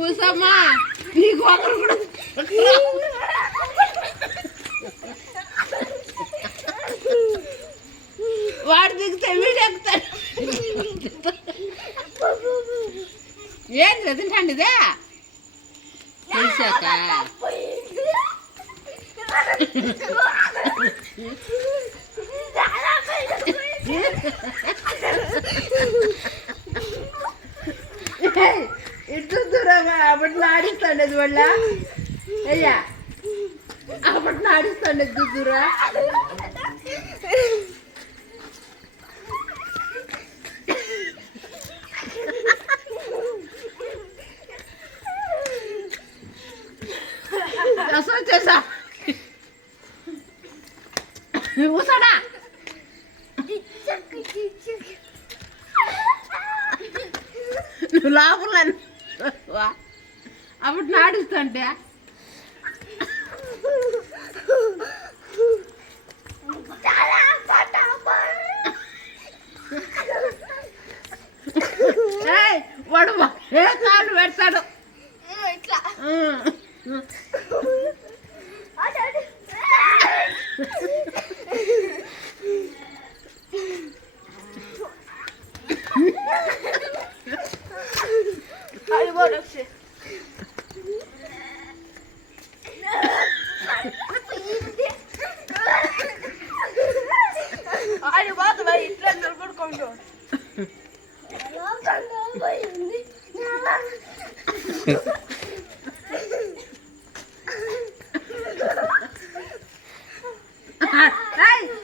ఊసమ్మా నీకు ఒకరు కూడా వాడు దిగితే వీడు ఎక్కుతాడు. ఏం చదివించండి ఇదే తెలిసాక ఇటు దూరంగా అప్పట్లో ఆడిస్తాండేది వాళ్ళ అయ్యా అప్పట్లో ఆడిస్తాండేది దూరా వచ్చేసా ఊసాడా నువ్వు లోపల అప్పుడు నాడుస్తుంటే వాడు ఏ కాళ్ళు పెడతాడు ఇట్లా నిలబడుకుంటూ